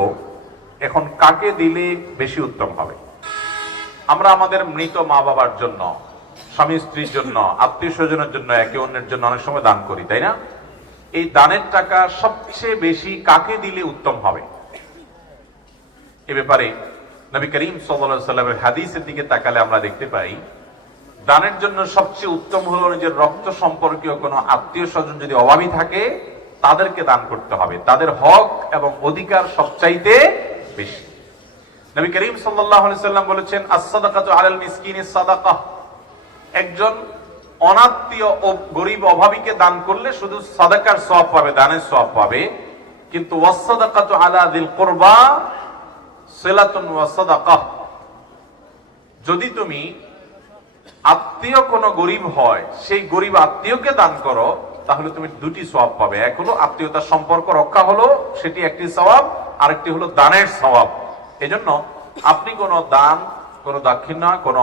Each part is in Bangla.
বলবো এখন কাকে দিলে বেশি উত্তম হবে। আমরা আমাদের মৃত মা বাবার জন্য, স্বামী স্ত্রীর জন্য, আত্মীয় স্বজনের জন্য, একে অন্যের জন্য অনেক সময় দান করি, তাই না? এই দানের টাকা সবচেয়ে বেশি কাকে দিলে উত্তম হবে, এ ব্যাপারে নবী করিম সাল্লাল্লাহু আলাইহি ওয়াসাল্লামের হাদিসের দিকে তাকালে আমরা দেখতে পাই দানের জন্য সবচেয়ে উত্তম হলো নিজের রক্ত সম্পর্কীয় কোনো আত্মীয় স্বজন যদি অভাবী থাকে তাদেরকে দান করতে হবে। তাদের হক এবং অধিকার সবচাইতে বেশি। নবী করিম সাল্লাল্লাহু আলাইহি ওয়াসাল্লাম বলেছেন, আস-সাদাকাতু আলাল মিসকিনি সাদাকাহ। একজন অনাত্মীয় ও গরিব অভাবীকে দান করলে শুধু সাদাকার সওয়াব পাবে, দানের সওয়াব পাবে, কিন্তু ওয়াস-সাদাকাতু আলা যিল কুরবা সিলাতুন ওয়া সাদাকাহ। যদি তুমি আত্মীয় কোন গরিব হয়, সেই গরিব আত্মীয়কে দান করো, তাহলে তুমি দুটি সওয়াব পাবে। এক হলো আত্মীয়তার সম্পর্ক রক্ষা হলো, সেটি একটি সওয়াব, আরেকটি হলো দানের সওয়াব। এজন্য আপনি কোন দান, কোন দাক্ষিণা, কোন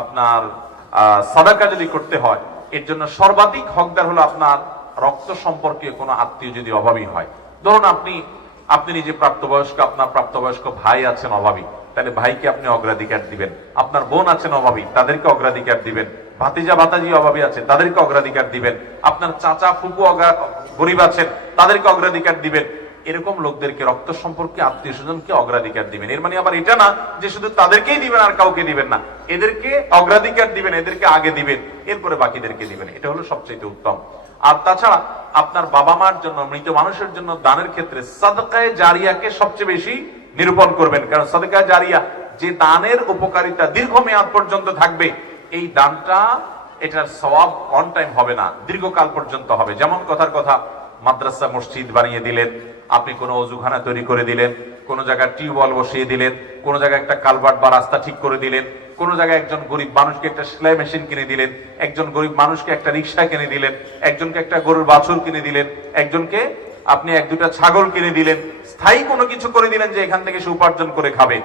আপনার সাদাকা যদি করতে হয়, এর জন্য সর্বাধিক হকদার হলো আপনার রক্ত সম্পর্কীয় কোন আত্মীয় যদি অভাবী হয়। ধরুন আপনি নিজে প্রাপ্তবয়স্ক, আপনার প্রাপ্তবয়স্ক ভাই আছেন অভাবী, তাহলে ভাইকে আপনি অগ্রাধিকার দিবেন। আপনার বোন আছেন অভাবী, তাদেরকে অগ্রাধিকার দিবেন। ভাতিজা ভাতাজি অভাবী আছে, তাদেরকে অগ্রাধিকার দিবেন। আপনার চাচা ফুপু গরিব আছেন, তাদেরকে অগ্রাধিকার দিবেন। এরকম লোকদেরকে, রক্ত সম্পর্কে আত্মীয় স্বজনকে অগ্রাধিকার দিবেন। এর মানে আবার এটা না যে শুধু তাদেরকেই দিবেন আর কাউকে দিবেন না, এদেরকে অগ্রাধিকার দিবেন, এদেরকে আগে দিবেন, এরপরে বাকিদেরকে দিবেন। এটা হলো সবচেয়ে উত্তম। আর তাছাড়া আপনার বাবা মার জন্য, মৃত মানুষের জন্য দানের ক্ষেত্রে সাদকায়ে জারিয়াকে সবচেয়ে বেশি নিরূপণ করবেন। কারণ সাদকায়ে জারিয়া, যে দানের উপকারিতা দীর্ঘমেয়াদ পর্যন্ত থাকবে, এই দানটা, এটার সওয়াব অন টাইম হবে না, দীর্ঘকাল পর্যন্ত হবে। যেমন কথার কথা, মাদ্রাসা মসজিদ বানিয়ে দিলেন, আপনি কোনো অজুখানা তৈরি করে দিলেন, কোন জায়গায় টিউবওয়েল বসিয়ে দিলেন, কোন জায়গায় একটা কালভার্ট বা রাস্তা ঠিক করে দিলেন, কোন জায়গায় একজন গরিব মানুষকে একটা সেলাই মেশিন কিনে দিলেন, একজন গরিব মানুষকে একটা রিক্সা কিনে দিলেন, একজনকে একটা গরুর বাছুর কিনে দিলেন, একজনকে আপনি এক দুটা ছাগল কিনে দিলেন, স্থায়ী কোনো কিছু করে দিলেন যে এখান থেকে সে উপার্জন করে খাবে।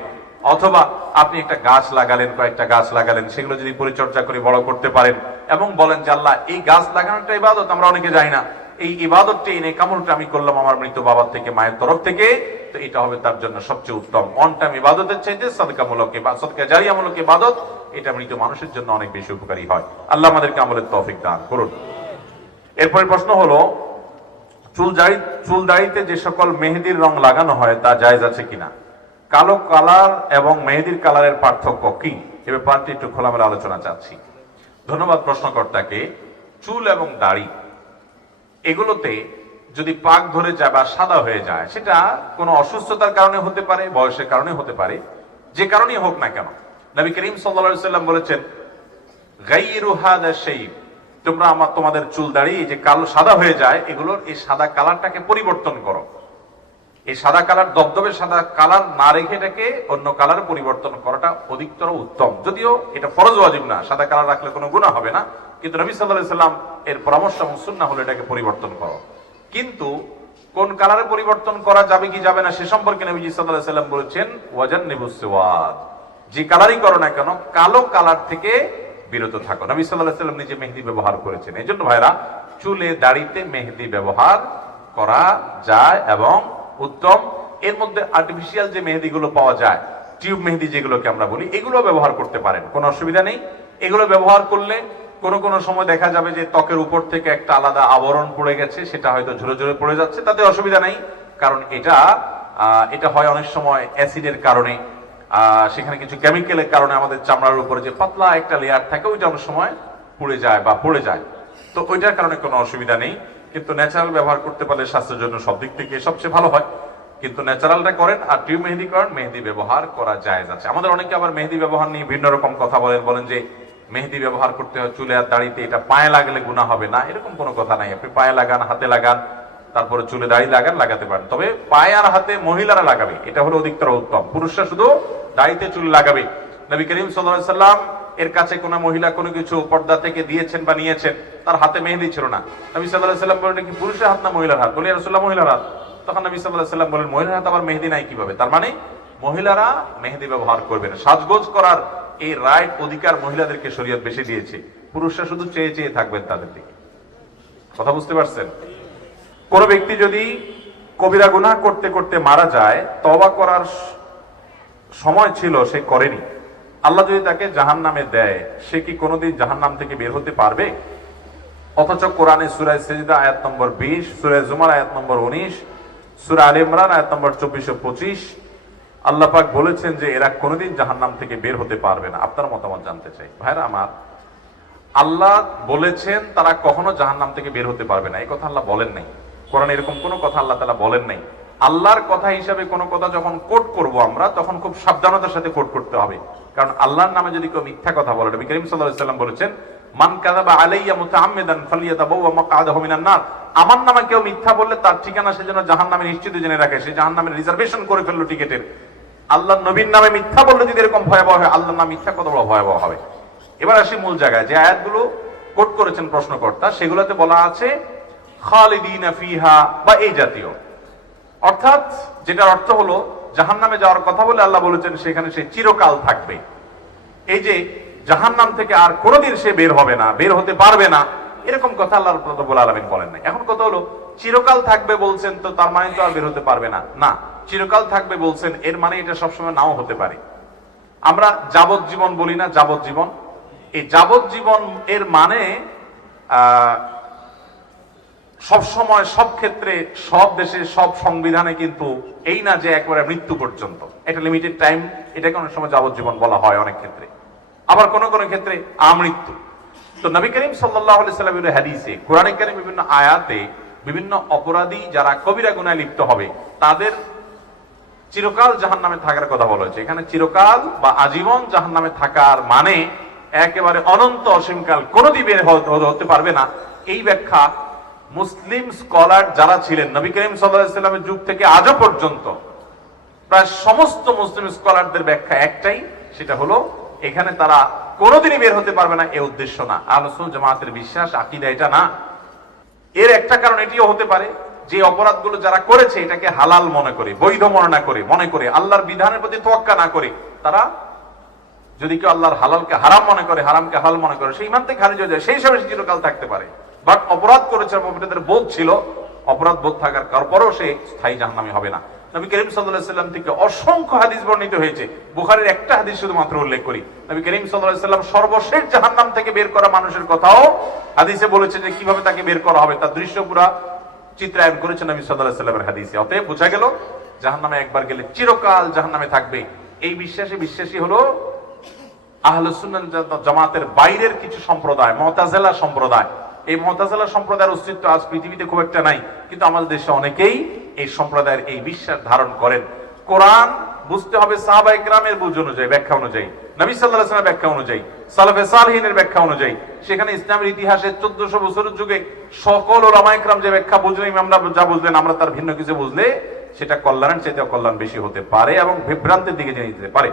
অথবা আপনি একটা গাছ লাগালেন, কয়েকটা গাছ লাগালেন, সেগুলো যদি পরিচর্যা করে বড় করতে পারেন এবং বলেন যে আল্লাহ, এই গাছ লাগানোটা ইবাদত, আমরা অনেকে যাই না, এই ইবাদতটা, এই নেকামলটা আমি করলাম আমার মৃত বাবার থেকে, মায়ের তরফ থেকে, তো এটা হবে তার জন্য সবচেয়ে উত্তম। অন টাইম ইবাদতের চাইতে সাদকামূলক বা সাদকা জারিয়ামূলক ইবাদত, এটা মৃত মানুষের জন্য অনেক বেশি উপকারী হয়। আল্লাহ আমাদেরকে আমলের তৌফিক দান করুন। এরপরের প্রশ্ন হলো, চুল দাড়িতে যে সকল মেহেদির রং লাগানো হয় তা জায়েজ আছে কিনা? কালো কালার এবং মেহেদির কালারের পার্থক্য কি? এ ব্যাপারটি একটু খোলামেলা আলোচনা চাচ্ছি। ধন্যবাদ প্রশ্নকর্তাকে। চুল এবং দাড়ি এগুলোতে যদি পাক ধরে যায় বা সাদা হয়ে যায়, সেটা কোনো অসুস্থতার কারণে হতে পারে, বয়সের কারণে হতে পারে, যে কারণেই হোক না কেন। নবী করিম সাল্লাল্লাহু আলাইহি ওয়াসাল্লাম বলেছেন, গায়রু হাদা শাইব, তোমরা তোমাদের চুল দাড়ি যে কালো সাদা হয়ে যায়, এগুলোর এই সাদা কালারটাকে পরিবর্তন করো। এই সাদা কালার, দবদবে সাদা কালার না রেখে এটাকে অন্য কালারে পরিবর্তন করাটা অধিকতর উত্তম। যদিও এটা ফরজ ওয়াজিব না, সাদা কালার রাখলে কোনো গুনাহ হবে না, কিন্তু নবী সাল্লাল্লাহু আলাইহি ওয়াসাল্লাম এর পরামর্শ এবং সুন্নাহ হলো এটাকে পরিবর্তন করো। কিন্তু কোন কালারে পরিবর্তন করা যাবে কি যাবে না সে সম্পর্কে নবীজি সাল্লাল্লাহু আলাইহি ওয়াসাল্লাম বলেছেন, ওয়াজান্নিবুস সুওয়াদ, যে কালারই করো না কেন কালো কালার থেকে বিরত থাকো। নবী সাল্লাল্লাহু আলাইহি ওয়াসাল্লাম নিজে মেহেদি ব্যবহার করেছেন। এজন্য ভাইরা, চুলে দাড়িতে মেহেদি ব্যবহার করা যায় এবং উত্তম। এর মধ্যে আর্টিফিশিয়াল যে মেহেদিগুলো পাওয়া যায়, টিউব মেহেদি যেগুলোকে আমরা বলি, এগুলো ব্যবহার করতে পারেন, কোনো অসুবিধা নেই। এগুলো ব্যবহার করলে কোনো সময় দেখা যাবে যে ত্বকের উপর থেকে একটা আলাদা আবরণ পড়ে গেছে, সেটা হয়তো ঝরে ঝরে পড়ে যাচ্ছে, তাতে অসুবিধা নেই। কারণ এটা হয় অনেক সময় অ্যাসিডের কারণে, সেখানে কিছু কেমিক্যালের কারণে আমাদের চামড়ার উপরে যে পাতলা একটা লেয়ার থাকে, ওইটা অনেক সময় পুড়ে যায় বা পড়ে যায়, তো ওইটার কারণে কোনো অসুবিধা নেই। কিন্তু ন্যাচারাল ব্যবহার করতে পারলে স্বাস্থ্যের জন্য সব দিক থেকে সবচেয়ে ভালো হয়। কিন্তু ন্যাচারালটা করেন আর টিউব মেহেদি করেন, মেহেদি ব্যবহার করা জায়েজ আছে। আমাদের অনেকে আবার মেহেদি ব্যবহার নিয়ে ভিন্ন রকম কথা বলেন যে মেহেদি ব্যবহার করতে হয় চুলে আর দাড়িতে, এটা পায়ে লাগলে গুনাহ হবে না, এরকম কোনো কথা নাই। আপনি পায়ে লাগান, হাতে লাগান, তারপরে চুলে দাড়ি লাগান, লাগাতে পারেন। তবে পায়ে আর হাতে মহিলারা লাগাবে, এটা হলো অধিকতর উত্তম। পুরুষরা শুধু দাড়িতে চুল লাগাবে। নবী করিম সাল্লাল্লাহু আলাইহি ওয়াসাল্লাম এর কাছে কোনো মহিলা কোনো কিছু পর্দা থেকে দিয়েছেন বা নিয়েছেন, তার হাতে মেহেদি ছিল না। নবী সাল্লাল্লাহু আলাইহি ওয়াসাল্লাম বলেন, কি পুরুষের হাত না মহিলার হাত? বলি, ইয়া রাসূলুল্লাহ, মহিলার হাত। তখন নবী সাল্লাল্লাহু আলাইহি ওয়াসাল্লাম বলেন, মহিলার হাত আবার মেহেদি নাই কিভাবে? তার মানে মহিলারা মেহেদি ব্যবহার করবেন। সাজগোজ করার এই রাইট, অধিকার মহিলাদেরকে শরীয়ত বেশি দিয়েছে। পুরুষরা শুধু চেয়ে চেয়ে থাকবেন তাদের দিকে। কথা বুঝতে পারছেন? কোন ব্যক্তি যদি কবিরা গুনাহ করতে করতে মারা যায়, তওবা করার সময় ছিল সে করেনি, আল্লাহ যদি তাকে জাহান্নামে দেয়, সে কি কোনোদিন জাহান্নাম থেকে বের হতে পারবে? অথচ কোরআনে সূরা সিজদা আয়াত নম্বর 20, সূরা জুমার আয়াত নম্বর 19, সূরা আলে ইমরান আয়াত নম্বর 24 ও 25 আল্লাহ পাক বলেছেন যে এরা কোনোদিন জাহান্নাম থেকে বের হতে পারবে না। আপনার মতামত জানতে চাই ভাইরা আমার। আল্লাহ বলেছেন তারা কখনো জাহান্নাম থেকে বের হতে পারবে না, এই কথা আল্লাহ বলেন নাই। কোরআনে এরকম কোনো কথা আল্লাহ তাআলা বলেন নাই। আল্লাহর কথা হিসাবে কোনো কথা যখন কোট করব আমরা, তখন খুব সাবধানতার সাথে কোট করতে হবে। কারণ আল্লাহর নামে যদি কেউ মিথ্যা কথা বলে, নবী করিম সাল্লাল্লাহু আলাইহি ওয়াসাল্লাম বলেছেন, মান কাযাবা আলাইয়া মুতাআম্মিদান ফালিয়াতাবাওয়া মাকআদাহু মিনান নার। আমার নামে কেউ মিথ্যা বললে তার ঠিকানা সে যেন জাহান্নামে নিশ্চিত জেনে রাখে, সে জাহান্নামের রিজার্ভেশন করে ফেললো টিকেটের। আল্লাহর নবীর নামে মিথ্যা বললে যদি এরকম ভয়াবহ হয়, আল্লাহর নামে মিথ্যা কত বড় ভয়াবহ হবে। এবার আসি মূল জায়গায়। যে আয়াতগুলো কোট করেছেন প্রশ্নকর্তা, সেগুলোতে বলা আছে খালিদিনা ফিহা বা এই জাতীয়, অর্থাৎ যেটার অর্থ হলো জাহান্নামে যাওয়ার কথা বলে আল্লাহ বলেছেন সেখানে সে চিরকাল থাকবে। এই যে জাহান্নাম থেকে আর কোনোদিন সে বের হবে না, বের হতে পারবে না, এরকম কথা আল্লাহ রাব্বুল আলামিন বলেন নাই। এখন কথা হলো চিরকাল থাকবে বলছেন, তো তার মানে তো আর বের হতে পারবে না। না, চিরকাল থাকবে বলছেন এর মানে এটা সবসময় নাও হতে পারে। আমরা যাবজ্জীবন বলি না, যাবজ্জীবন। এই যাবজ্জীবন এর মানে সব সময়, সব ক্ষেত্রে, সব দেশে, সব সংবিধানে কিন্তু এই না যে একবারে মৃত্যু পর্যন্ত, এটা লিমিটেড টাইম, এটাকে অনেক সময় যাবজ্জীবন বলা হয় অনেক ক্ষেত্রে, আবার কোন কোন ক্ষেত্রে আমৃত্যু। তো নবী করিম সাল্লাল্লাহু আলাইহি সাল্লামের হাদিসে, কোরআনে কারীম বিভিন্ন আয়াতে বিভিন্ন অপরাধী যারা কবিরা গুনাহে লিপ্ত হবে তাদের চিরকাল জাহান্নামে থাকার কথা বলা হয়েছে। এখানে চিরকাল বা আজীবন জাহান্নামে থাকার মানে একেবারে অনন্ত অসীমকাল কোনোদিন বের হতে পারবে না, এই ব্যাখ্যা মুসলিম স্কলার যারা ছিলেন নবী করিম সাল্লাল্লাহু আলাইহি সাল্লামের যুগ থেকে আজও পর্যন্ত, প্রায় সমস্ত মুসলিম স্কলারদের ব্যাখ্যা একটাই, সেটা হলো এখানে তারা কোনোদিনই বের হতে পারবে না, এই উদ্দেশ্য না। আহলুস সুন্নাহ জামাতের বিশ্বাস, আকীদা এটা না। এর একটা কারণ এটিও হতে পারে যে অপরাধগুলো যারা করেছে এটাকে হালাল মনে করে, বৈধ মনে করে, আল্লাহর বিধানের প্রতি তোয়াক্কা না করে, তারা যদি কেউ আল্লাহর হালালকে হারাম মনে করে, হারামকে হালাল মনে করে, সেই ইমান থেকে খারিজ হয়ে যায়, সেই হিসাবে চিরকাল থাকতে পারে। বাট অপরাধ করেছে, অপরাধের বোধ ছিল, অপরাধ বোধ থাকার পরও সে স্থায়ী জাহান্নামী হবে না। নবী করিম সাল্লাল্লাহু আলাইহি সাল্লাম থেকে অসংখ্য হাদিস বর্ণিত হয়েছে, বুখারীর একটা হাদিস শুধুমাত্র উল্লেখ করি। নবী করিম সাল্লাল্লাহু আলাইহি সাল্লাম সর্বশেষ জাহান্নাম থেকে বের করা মানুষের কথাও হাদিসে বলেছেন যে কিভাবে তাকে বের করা হবে, তার দৃশ্য পুরা চিত্রায়ন করেছেন নবী সাল্লাল্লাহু আলাইহি সাল্লামের হাদিসে। অতএব বোঝা গেল জাহান্নামে একবার গেলে চিরকাল জাহান্নামে থাকবে, এই বিশ্বাসী হলো আহলুস সুন্নাহ জামাতের বাইরের কিছু সম্প্রদায়, মুতাজিলা সম্প্রদায়। এই মুতাজিলা সম্প্রদায়ের অস্তিত্ব আজ পৃথিবীতে খুব একটা নাই, কিন্তু আমাদের দেশে অনেকেই এই সম্প্রদায়ের এই বিশ্বাস ধারণ করেন। কোরআন বুঝতে হবে সাহাবায়ে কেরামের বুঝ অনুযায়ী, ব্যাখ্যা অনুযায়ী, নবী সাল্লাল্লাহু আলাইহি ওয়াসাল্লামের ব্যাখ্যা অনুযায়ী, সালাফে সালেহিনের ব্যাখ্যা অনুযায়ী। সেখানে ইসলামের ইতিহাসে 1400 বছরের যুগে সকল উলামায়ে কেরাম যে ব্যাখ্যা বুঝলেন, আমরা যা বুঝলেন, আমরা তার ভিন্ন কিছু বুঝলে সেটা কল্যাণের চাইতে অকল্যাণ বেশি হতে পারে এবং বিভ্রান্তির দিকে নিয়ে যেতে পারে।